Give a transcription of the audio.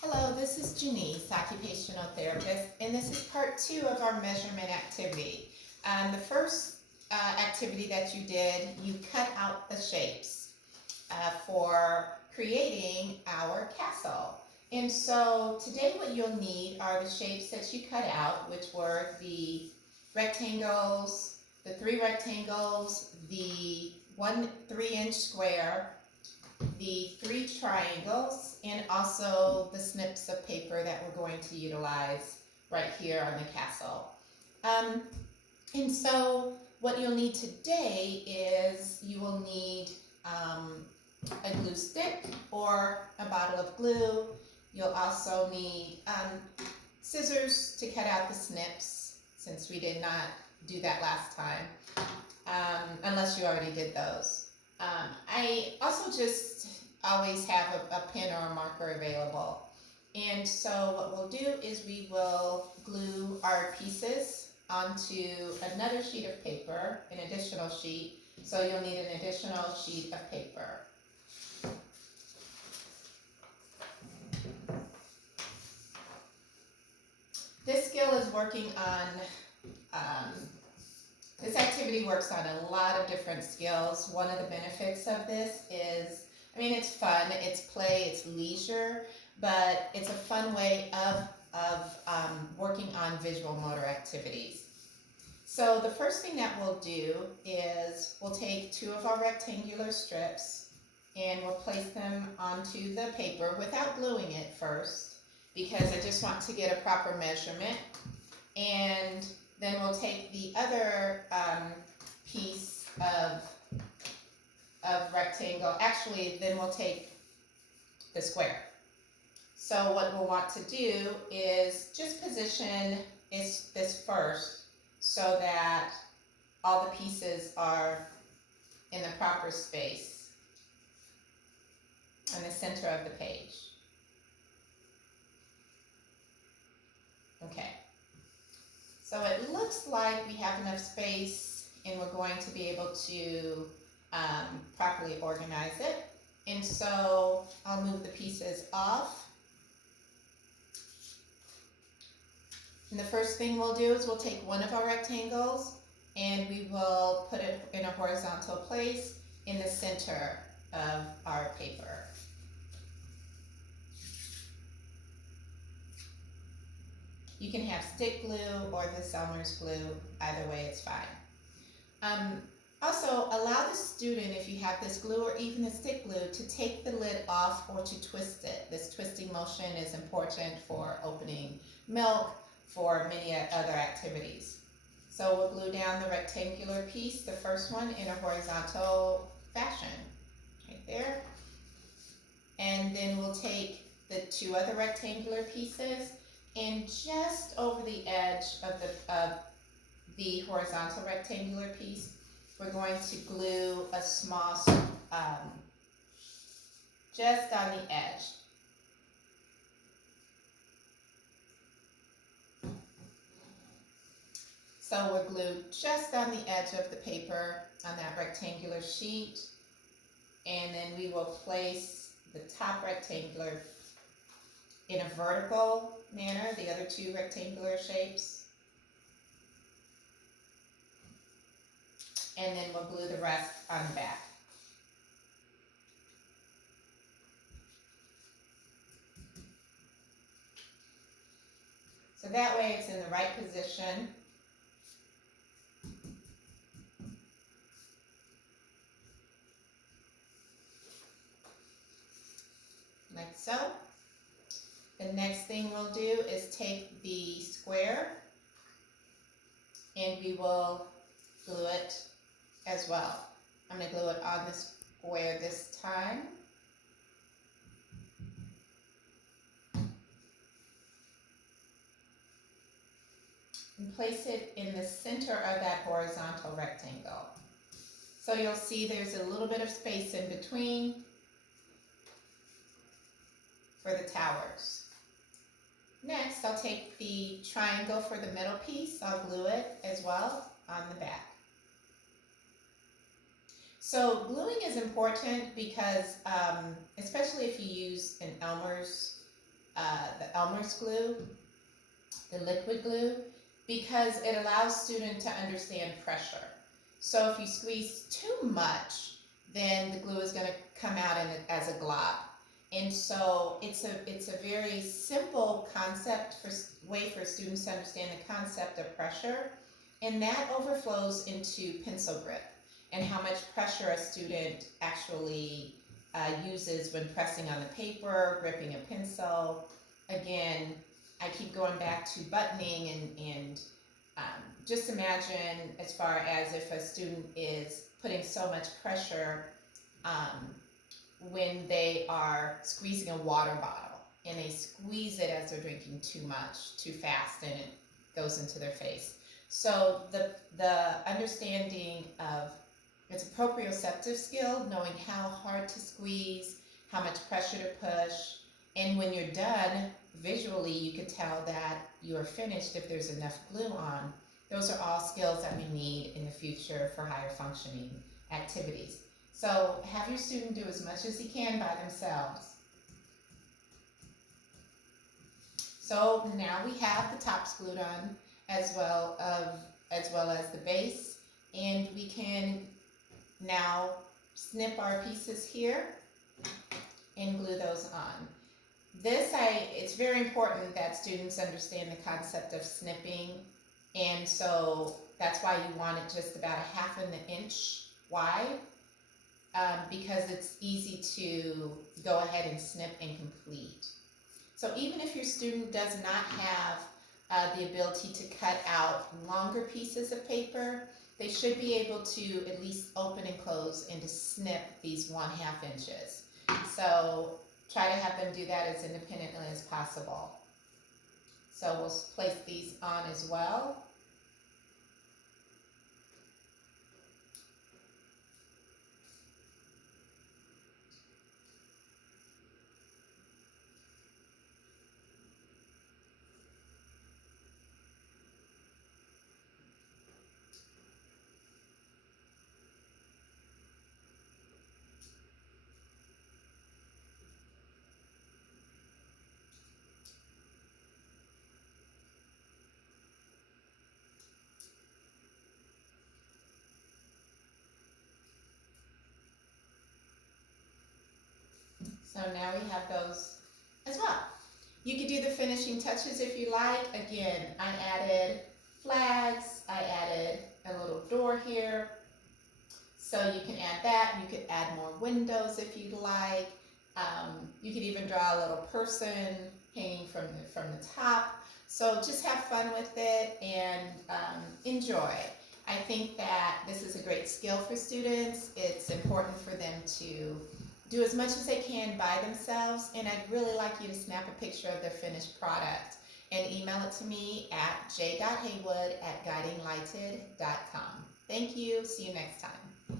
Hello, this is Janice, occupational therapist, and this is part 2 of our measurement activity. The first activity that you did, you cut out the shapes for creating our castle. And so today what you'll need are the shapes that you cut out, which were the rectangles, the 3 rectangles, the 1 3-inch square, the 3 triangles, and also the snips of paper that we're going to utilize right here on the castle. And so what you'll need today is you will need a glue stick or a bottle of glue. You'll also need scissors to cut out the snips, since we did not do that last time, unless you already did those. I also just always have a pen or a marker available. And so what we'll do is we will glue our pieces onto another sheet of paper, an additional sheet. So you'll need an additional sheet of paper. This skill is working on this activity works on a lot of different skills. One of the benefits of this is, it's fun, it's play, it's leisure, but it's a fun way of working on visual motor activities. So the first thing that we'll do is we'll take 2 of our rectangular strips and we'll place them onto the paper without gluing it first, because I just want to get a proper measurement. And then we'll take the other piece of rectangle. Actually, then we'll take the square. So what we'll want to do is just position this first so that all the pieces are in the proper space in the center of the page. Okay. So it looks like we have enough space and we're going to be able to properly organize it. And so I'll move the pieces off. And the first thing we'll do is we'll take one of our rectangles and we will put it in a horizontal place in the center of our paper. You can have stick glue or the Selmer's glue, either way it's fine. Also, allow the student, if you have this glue or even the stick glue, to take the lid off or to twist it. This twisting motion is important for opening milk, for many other activities. So we'll glue down the rectangular piece, the first one, in a horizontal fashion, right there. And then we'll take the 2 other rectangular pieces, and just over the edge of the horizontal rectangular piece, we're going to glue a small, just on the edge. So we're glued just on the edge of the paper on that rectangular sheet, and then we will place the top rectangular in a vertical manner, the other 2 rectangular shapes. And then we'll glue the rest on the back. So that way it's in the right position. Like so. The next thing we'll do is take the square and we will glue it as well. I'm going to glue it on the square this time. And place it in the center of that horizontal rectangle. So you'll see there's a little bit of space in between for the towers. Next, I'll take the triangle for the middle piece. I'll glue it as well on the back. So gluing is important because, especially if you use an Elmer's the Elmer's glue, the liquid glue, because it allows students to understand pressure. So if you squeeze too much, then the glue is going to come out as a glob. And so it's a very simple concept way for students to understand the concept of pressure, and that overflows into pencil grip and how much pressure a student actually uses when pressing on the paper, gripping a pencil. Again, I keep going back to buttoning and just imagine as far as if a student is putting so much pressure when they are squeezing a water bottle and they squeeze it as they're drinking too much, too fast, and it goes into their face. So the understanding of it's a proprioceptive skill, knowing how hard to squeeze, how much pressure to push, and when you're done, visually you can tell that you are finished if there's enough glue on. Those are all skills that we need in the future for higher functioning activities. So have your student do as much as he can by themselves. So now we have the tops glued on as well as the base, and we can now snip our pieces here and glue those on. It's very important that students understand the concept of snipping, and so that's why you want it just about a 1/2 inch wide, because it's easy to go ahead and snip and complete. So even if your student does not have the ability to cut out longer pieces of paper, they should be able to at least open and close and to snip these 1/2 inches. So try to have them do that as independently as possible. So we'll place these on as well. So now we have those as well. You could do the finishing touches if you like. Again, I added flags, I added a little door here. So you can add that. You could add more windows if you'd like. You could even draw a little person hanging from the top. So just have fun with it and enjoy. I think that this is a great skill for students. It's important for them to do as much as they can by themselves, and I'd really like you to snap a picture of their finished product and email it to me at j.haywood@guidinglighted.com. Thank you. See you next time.